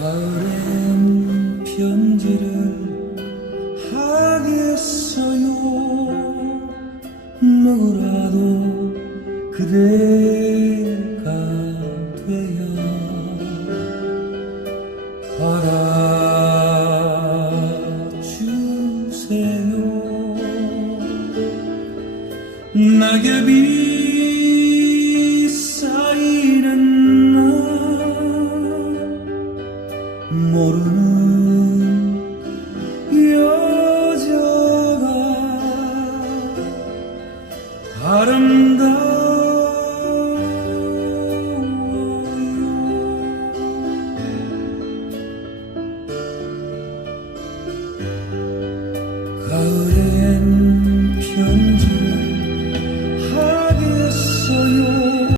가을엔 편지를 하겠어요. 누구라도 그대가 되어 알아주세요. 낙엽이 모르는 여자가 아름다워